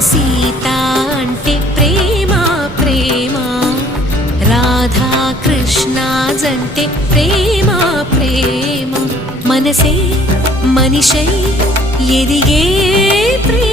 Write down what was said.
సీత అంటే ప్రేమ ప్రేమ, రాధా కృష్ణ జంటే ప్రేమ ప్రేమ, మనసే మనిషై ఎదిగే ప్రేమ.